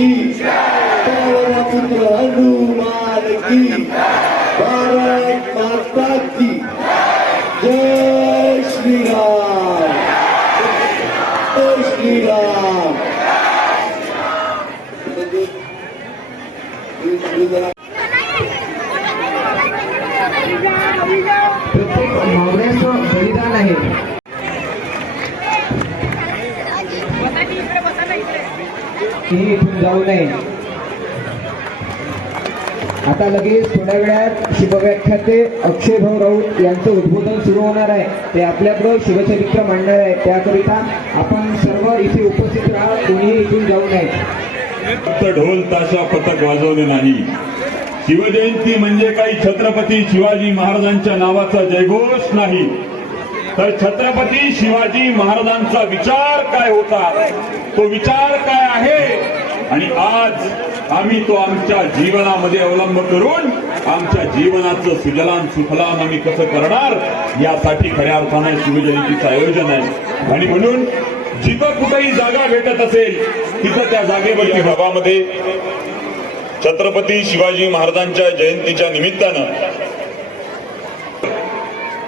की पुत्र हनुमान की भारत माता की जय श्री राम जय श्री राम प्रत्येक मावळ्याचं बलिदान आहे. ही इथून जाऊ नये. आता लगेच थोड्या वेळात शिवव्याख्याते अक्षय भाऊ राऊत यांचं उद्बोधन सुरू होणार आहे. ते आपल्याकडं शिवचरित्र मांडणार आहे. त्याकरिता आपण सर्व इथे उपस्थित राहा. कोणीही इथून जाऊ नये. ढोल ताशा पथक वाजवले नाही. शिवजयंती म्हणजे काही छत्रपती शिवाजी महाराजांच्या नावाचा जयघोष नाही. तर छत्रपती शिवाजी महाराजांचा विचार काय होता? तो विचार काय आहे? आणि आज आम्ही तो आमच्या जीवनामध्ये अवलंब करून आमच्या जीवनाचं सुजलाम सुफलाम आम्ही कसं करणार यासाठी खऱ्या अर्थाने शिवजयंतीचं आयोजन आहे. आणि म्हणून जिथं कुठेही जागा भेटत असेल तिथं त्या जागेवरती भागामध्ये छत्रपती शिवाजी महाराजांच्या जयंतीच्या निमित्तानं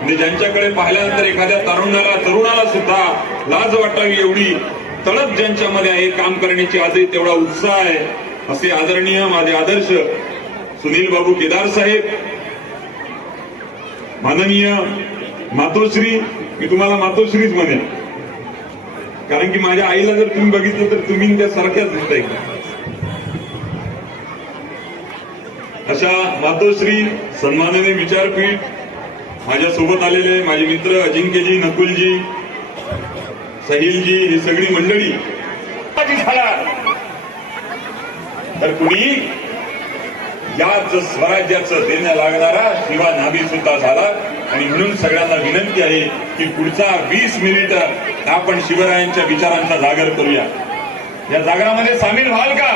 म्हणजे ज्यांच्याकडे पाहिल्यानंतर एखाद्या तरुणाला तरुणाला सुद्धा लाज वाटावी एवढी तळप ज्यांच्यामध्ये आहे काम करण्याची आजही तेवढा उत्साह आहे असे आदरणीय माझे आदर्श सुनील बाबू केदार साहेब माननीय मातोश्री मी तुम्हाला मातोश्रीच म्हणेन. कारण की माझ्या आईला जर तुम्ही बघितलं तर तुम्ही त्या सारख्याच दिसताय. अशा मातोश्री सन्माननीय विचारपीठ माझ्या सोबत आलेले माझे मित्र अजिंक्यजी नकुलजी सहिलजी ही सगळी मंडळी. झाला. तर कुणी याच स्वराज्याचं देण्या लागणारा शिवा नाभी सुद्धा झाला. आणि म्हणून सगळ्यांना विनंती आहे की पुढचा वीस मिनिट आपण शिवरायांच्या विचारांचा जागर करूया. या जागरामध्ये सामील व्हाल का?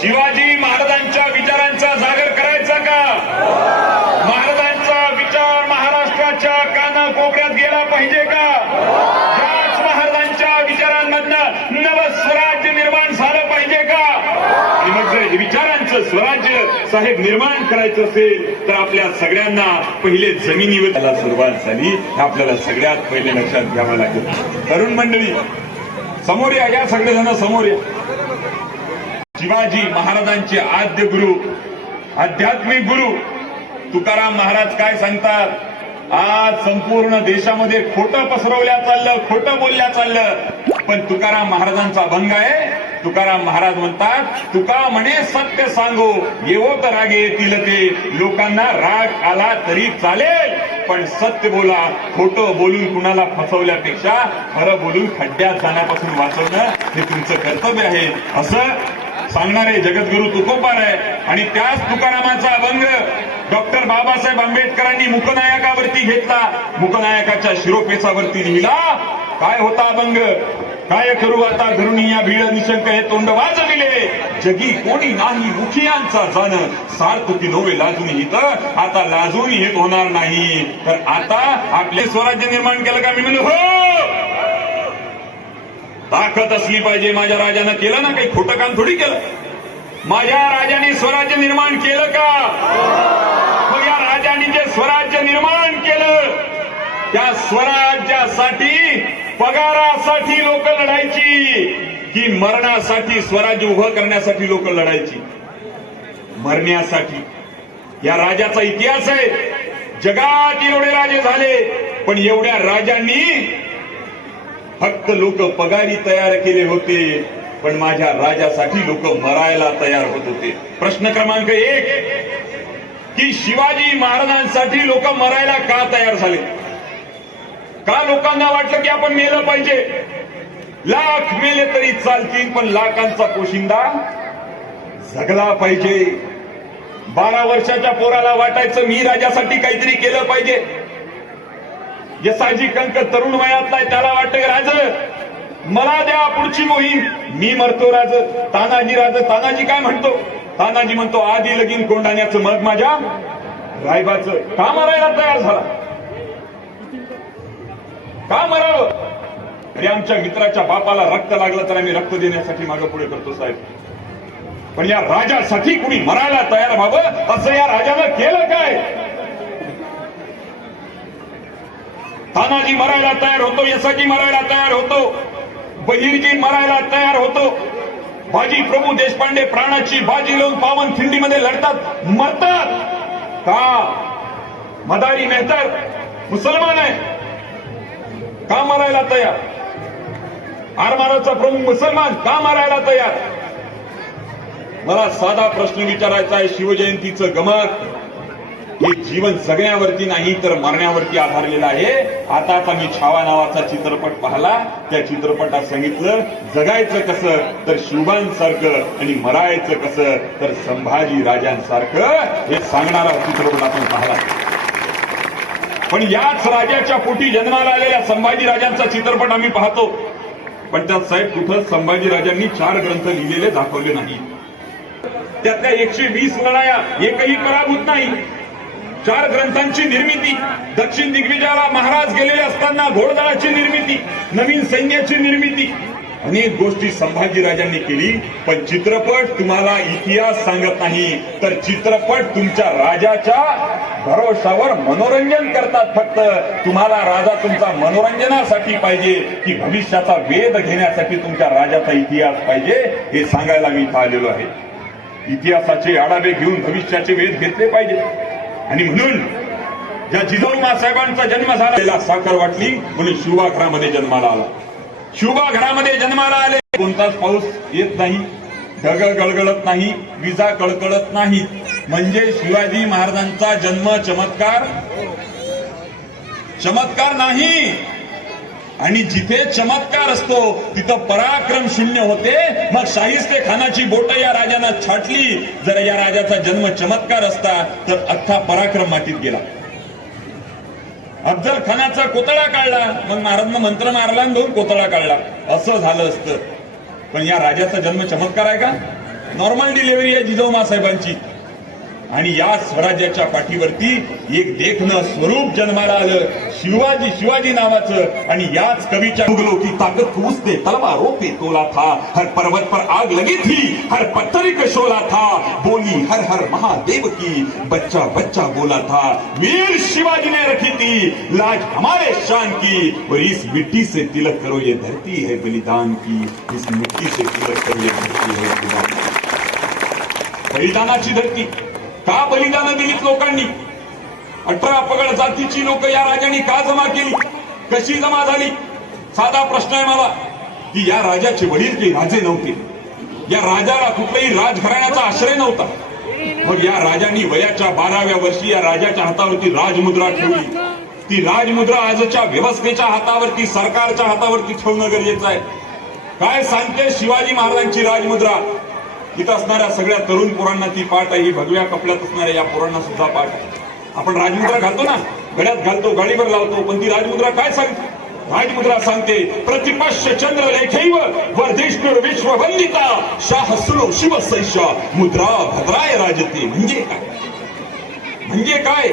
शिवाजी महाराजांच्या विचारांचा जागर करायचा का? महाराजांचा विचार महाराष्ट्राच्या काना कोपऱ्यात गेला पाहिजे का याच महाराजांच्या विचारांमधनं नव स्वराज्य निर्माण झालं पाहिजे का आणि मग जर हे विचारांचं स्वराज्य साहेब निर्माण करायचं असेल तर आपल्या सगळ्यांना पहिले जमिनीवर त्याला सुरुवात झाली. हे आपल्याला सगळ्यात पहिले लक्षात घ्यावं लागेल. तरुण मंडळी समोर या या सगळेजण समोर या. शिवाजी महाराजांचे आद्य गुरु आध्यात्मिक गुरु तुकाराम महाराज काय सांगतात? आज संपूर्ण देशामध्ये खोटं पसरवल्या चाललं खोटं बोलल्या चाललं पण तुकाराम महाराजांचा भंग आहे. तुकाराम महाराज म्हणतात तुका म्हणे सत्य सांगू. येवो तर रागे येतील ते. लोकांना राग आला तरी चालेल पण सत्य बोला खोटं बोलून कुणाला फसवल्यापेक्षा खरं बोलून खड्ड्यात जाण्यापासून वाचवणं हे तुमचं कर्तव्य आहे. असं सांगणारे जगद्गुरु तुकोबार आहे. आणि त्याच तुकारामाचा अभंग डॉक्टर बाबासाहेब आंबेडकरांनी मुकनायकावरती घेतला. मुकनायकाच्या शिरोपेचावरती लिहिला. काय होता अभंग? काय करू आता धरून या भीड निशंक हे तोंड वाजविले? जगी कोणी नाही मुखियांचा जाण. सार्थकी नव्हे लाजून हित आता लाजून हित होणार नाही. तर आता आपले स्वराज्य निर्माण केलं का मी म्हणलो हो! ताकद असली पाहिजे माझ्या राजानं केलं ना काही खोटं काम थोडी केलं. माझ्या राजाने स्वराज्य निर्माण केलं का? मग या राजाने जे स्वराज्य निर्माण केलं त्या स्वराज्यासाठी पगारासाठी लोक लढायची की मरणासाठी स्वराज्य उभं करण्यासाठी लोक लढायची? मरण्यासाठी. या राजाचा इतिहास आहे. जगात एवढे राजे झाले पण एवढ्या राजांनी फक्त लोक पगारी तयार केले होते पण माझ्या राजासाठी लोक मरायला तयार होत होते. प्रश्न क्रमांक एक की शिवाजी महाराजांसाठी लोक मरायला का तयार झाले? का लोकांना वाटलं की आपण मेलं पाहिजे? लाख मेले तरी चालतील पण लाखांचा पोशिंदा जगला पाहिजे. बारा वर्षाच्या पोराला वाटायचं मी राजासाठी काहीतरी केलं पाहिजे. जे साजी कंक तरुण वयातला आहे त्याला वाटतं राज मला द्या पुढची मोहीम. मी मरतो राज. तानाजी राज. तानाजी काय म्हणतो? तानाजी म्हणतो आधी लगीन कोंडाण्याचं मग माझ्या रायबाचं. का मरायला तयार झाला? का मरावं? अरे आमच्या मित्राच्या बापाला रक्त लागलं तर आम्ही रक्त देण्यासाठी मागे पुढे करतो साहेब. पण या राजासाठी कुणी मरायला तयार व्हावं असं या राजानं केलं काय? तानाजी मरायला तयार होतो यसाजी मरायला तयार होतो बहिरजी मरायला तयार होतो. बाजी प्रभू देशपांडे प्राणाची बाजी लावून पावन खिंडीमध्ये लढतात मरतात. का? मदारी मेहतर मुसलमान आहे. का मारायला तयार? आरमाराचा प्रमुख मुसलमान का मारायला तयार? मला साधा प्रश्न विचारायचा आहे शिवजयंतीचं गमक. हे जीवन जगण्यावरती नाही तर मरण्यावरती आधारलेलं आहे. आताच आम्ही मी छावा नावाचा चित्रपट पाहिला. त्या चित्रपटात सांगितलं जगायचं कसं तर शिवबांसारखं आणि मरायचं कसं तर संभाजी राजांसारखं. हे सांगणारा चित्रपट आपण पाहिला. पण याच राजाच्या पोटी जन्माला आलेल्या संभाजी राजांचा चित्रपट आम्ही पाहतो. पण त्यात साहेब कुठं संभाजी राजांनी चार ग्रंथ लिहिलेले दाखवले नाही. त्यातल्या एकशे वीस लढाया एकही पराभूत नाही. चार ग्रंथांची निर्मिती दक्षिण दिग्विजयाला महाराज गेलेले असताना घोडदळाची निर्मिती नवीन सैन्याची निर्मिती अनेक गोष्टी संभाजीराजांनी केली पण चित्रपट तुम्हाला इतिहास सांगत नाही. तर चित्रपट तुमच्या राजाच्या भरोशावर मनोरंजन करतात फक्त. तुम्हाला राजा तुमचा मनोरंजनासाठी पाहिजे की भविष्याचा वेध घेण्यासाठी तुमच्या राजाचा इतिहास पाहिजे हे सांगायला मी इथं आलेलो आहे. इतिहासाचे आढावे घेऊन भविष्याचे वेध घेतले पाहिजे. आणि म्हणून ज्या जिजाऊ मासाहेबांचा जन्म झाला साखर वाटली म्हणून शिवबाखरामध्ये जन्माला आला. शिवबा घरामध्ये जन्माला आले. कोणताच पाऊस येत नाही. ढगळ गळगळत नाही. विजा कळकळत नाही. म्हणजे शिवाजी महाराजांचा जन्म चमत्कार? चमत्कार नाही. आणि जिथे चमत्कार असतो तिथं पराक्रम शून्य होते. मग शाहिस्ते खानाची बोट या राजानं छाटली. जर या राजाचा जन्म चमत्कार असता तर अख्खा पराक्रम मातीत गेला. अफजल खानाचा कोतळा काढला. मग महाराजनं मंत्र मारला आणि दोन कोतळा काढला. असं झालं असतं. पण या राजाचा जन्म चमत्कार आहे का? नॉर्मल डिलिव्हरी आहे जिजाऊ मासाहेबांची. आणि या स्वराज्याच्या पाठीवरती एक देखणं स्वरूप जन्माला आलं. शिवाजी शिवाजी नावाचं. आणि याच कवीच्या उगलो की ताकद कुसते तलवारों रोपे तोला था. हर पर्वत पर आग लगी थी हर पत्थरी का शोला था. बोली हर हर महादेव की बच्चा बच्चा बोला था. वीर शिवाजी ने रखी थी लाज हमारे शान की. और इस मिट्टी से तिलक करो ये धरती है बलिदान की. इस मिट्टी से तिलक करो ये धरती है बलिदान बलिदानाची धरती। का बलिदानं दिलीत लोकांनी. अठरा पगड जातीची लोक या राजाने का जमा केली? कशी जमा झाली? साधा प्रश्न आहे मला. की या राजाचे वडील काही राजे नव्हते. या राजाला कुठलाही राजघराण्याचा आश्रय नव्हता. मग या राजांनी वयाच्या बाराव्या वर्षी या राजाच्या हातावरती राजमुद्रा ठेवली. ती राजमुद्रा आजच्या व्यवस्थेच्या हातावरती सरकारच्या हातावरती ठेवणं गरजेचं आहे. काय सांगते शिवाजी महाराजांची राजमुद्रा? इथं असणाऱ्या सगळ्या तरुण पोरांना ती पाठ आहे. ही भगव्या कपड्यात असणाऱ्या या पोरांना सुद्धा पाठ आहे. आपण राजमुद्रा घालतो ना? गड्यात घालतो गाडीवर लावतो पण ती राजमुद्रा काय सांगते? राजमुद्रा सांगते प्रतिपाश्य चंद्र लेखैव वर्धिष्णुर विश्ववंदिता शाह सुरो मुद्रा भद्राय राजते. म्हणजे काय? म्हणजे काय?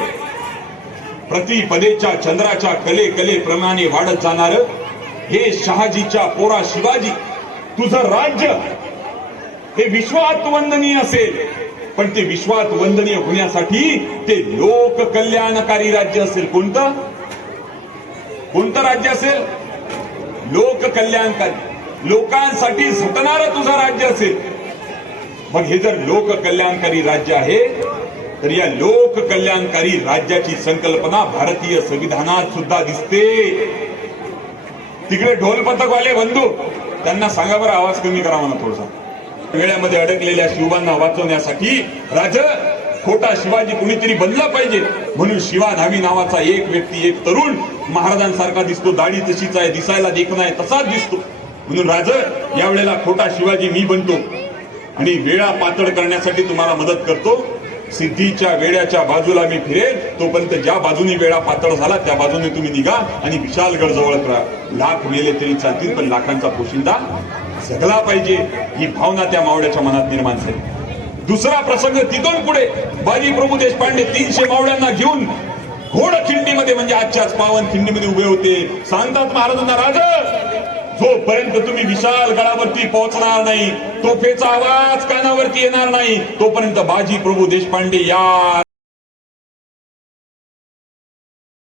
प्रतिपदेच्या चंद्राच्या कले कले प्रमाणे वाढत जाणार हे शहाजीच्या पोरा शिवाजी. तुझं राज्य हे विश्वात वंदनीय असेल. पण ते विश्वात वंदनीय होण्यासाठी ते लोक कल्याणकारी राज्य असेल. कोणतं? कोणतं राज्य असेल? लोक कल्याणकारी लोकांसाठी झटणारं तुझं राज्य असेल. मग हे जर लोक कल्याणकारी राज्य आहे तर या लोक कल्याणकारी राज्याची संकल्पना भारतीय संविधानात सुद्धा दिसते. तिकडे ढोल पथकवाले बंधू त्यांना सांगा बरं आवाज कमी करा म्हणा थोडासा. वेळ्यामध्ये अडकलेल्या शिवांना वाचवण्यासाठी राज खोटा शिवाजी कुणीतरी बनला पाहिजे म्हणून शिवा धावी नावाचा एक व्यक्ती एक तरुण महाराजांसारखा दिसतो. दाढी तशीच आहे दिसायला देखणं आहे तसाच दिसतो. म्हणून राज यावेळेला खोटा शिवाजी मी बनतो आणि वेळा पातळ करण्यासाठी तुम्हाला मदत करतो. सिद्धीच्या वेळ्याच्या बाजूला मी फिरेल तोपर्यंत ज्या बाजूनी वेळा पातळ झाला त्या बाजूने तुम्ही निघा आणि विशालगड जवळ लाख मेले तरी चालतील पण लाखांचा पोशिंदा जगला पाहिजे ही भावना त्या मावड्याच्या मनात निर्माण झाली. दुसरा प्रसंग तिथून पुढे बाजी प्रभू देशपांडे तीनशे मावळ्यांना घेऊन घोड खिंडीमध्ये म्हणजे आजच्याच पावन खिंडीमध्ये उभे होते. सांगतात महाराजांना राजा जोपर्यंत तुम्ही विशाल गडावरती पोहोचणार नाही तोफेचा आवाज कानावरती येणार नाही तोपर्यंत बाजी प्रभू देशपांडे या